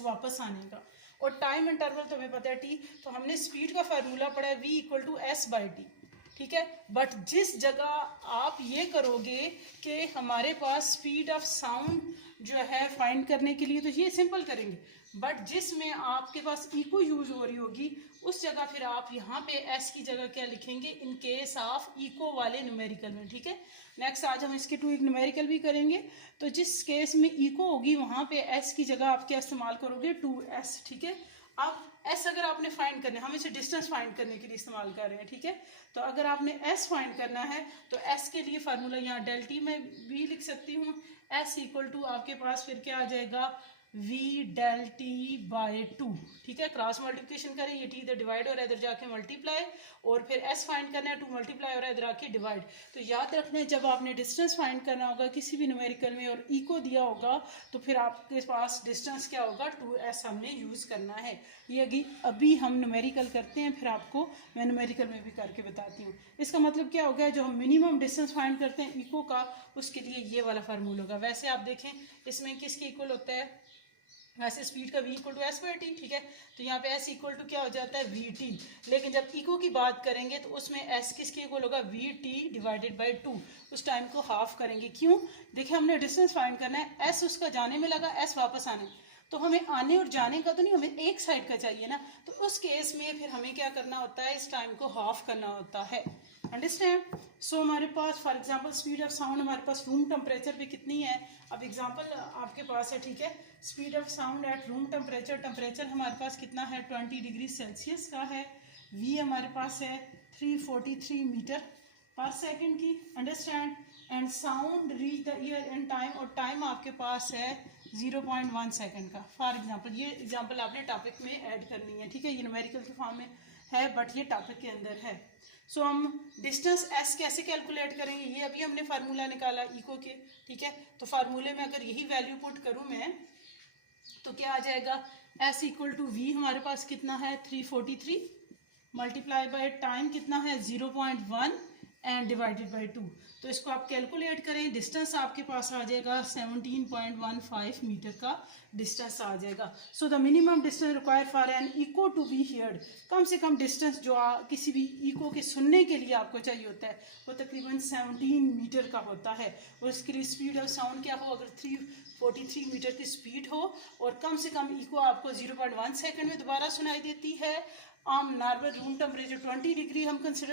वापस आने का। और टाइम इंटरवल तो हमें पता है टी, तो हमने स्पीड का फार्मूला पढ़ा है v equal to s by t, ठीक है। बट जिस जगह आप ये करोगे कि हमारे पास स्पीड ऑफ साउंड जो है फाइंड करने के लिए, तो ये सिंपल करेंगे। बट जिसमें आपके पास इको यूज हो रही होगी उस जगह फिर आप यहाँ पे एस की जगह क्या लिखेंगे, इन केस ऑफ इको वाले न्यूमेरिकल में, ठीक है। नेक्स्ट आज हम इसके टू एक न्यूमेरिकल भी करेंगे। तो जिस केस में इको होगी वहाँ पे एस की जगह आप क्या इस्तेमाल करोगे, 2s, ठीक है। अब एस अगर आपने फाइंड करना है, हम इसे डिस्टेंस फाइंड करने के लिए इस्तेमाल कर रहे हैं, ठीक है। तो अगर आपने एस फाइंड करना है तो एस के लिए फार्मूला यहाँ डेल टी में भी लिख सकती हूँ। एस इक्वल टू आपके पास फिर क्या आ जाएगा, v डेल टी बाई 2, ठीक है। क्रॉस मल्टीप्लिकेशन करें, ये टी इधर डिवाइड हो रहा है, इधर जाके मल्टीप्लाई, और फिर s फाइंड करना है, 2 मल्टीप्लाई हो रहा है, इधर आके डिवाइड। तो याद रखना है जब आपने डिस्टेंस फाइंड करना होगा किसी भी न्यूमेरिकल में और इको दिया होगा तो फिर आपके पास डिस्टेंस क्या होगा, 2s हमने यूज़ करना है। ये अभी हम न्यूमेरिकल करते हैं, फिर आपको मैं न्यूमेरिकल में भी करके बताती हूँ। इसका मतलब क्या हो गया, जो हम मिनिमम डिस्टेंस फाइंड करते हैं इको का, उसके लिए ये वाला फार्मूला होगा। वैसे आप देखें इसमें किसके इक्वल होता है, वैसे स्पीड का v equal to s by t, ठीक है। तो यहाँ पे s इक्वल टू क्या हो जाता है, वी टी। लेकिन जब इको की बात करेंगे तो उसमें s किसके इक्वल होगा, वी टी डिवाइडेड बाई 2। उस टाइम को हाफ करेंगे, क्यों, देखिए हमने डिस्टेंस फाइंड करना है, s उसका जाने में लगा, s वापस आने, तो हमें आने और जाने का तो नहीं, हमें एक साइड का चाहिए ना। तो उस केस में फिर हमें क्या करना होता है, इस टाइम को हाफ करना होता है। अंडरस्टैंड। सो हमारे पास for example speed of sound हमारे पास रूम टेम्परेचर पे कितनी है, अब एग्जांपल आपके पास है, ठीक है। Speed of sound at room temperature, temperature हमारे पास कितना है, 20 डिग्री सेल्सियस का है। v हमारे पास है 343 मीटर पर सेकेंड की, understand. And sound reach the year in time, और टाइम आपके पास है 0.1 सेकेंड का। फॉर एग्जांपल ये एग्जांपल आपने टॉपिक में ऐड करनी है, ठीक है। ये न्यूमेरिकल के फॉर्म में है बट ये टॉपिक के अंदर है। सो हम डिस्टेंस s कैसे कैलकुलेट करेंगे, ये अभी हमने फार्मूला निकाला इको के, ठीक है। तो फार्मूले में अगर यही वैल्यू पुट करूँ मैं तो क्या आ जाएगा, s इक्वल टू वी हमारे पास कितना है 343 मल्टीप्लाई बाय टाइम कितना है 0.1 एंड डिवाइडेड बाय 2। तो इसको आप कैलकुलेट करें, डिस्टेंस आपके पास आ जाएगा 17.15 मीटर का डिस्टेंस आ जाएगा। So the minimum distance required for an echo to be heard, कम से कम डिस्टेंस जो किसी भी इको के सुनने के लिए आपको चाहिए होता है वो तकरीबन 17 मीटर का होता है। और इसके लिए स्पीड ऑफ साउंड क्या हो, अगर 343 मीटर की स्पीड हो और कम से कम इको आपको 0.1 सेकेंड में दोबारा सुनाई देती है। नॉर्मल रूम टेम्परेचर 20 डिग्री हम कंसिडर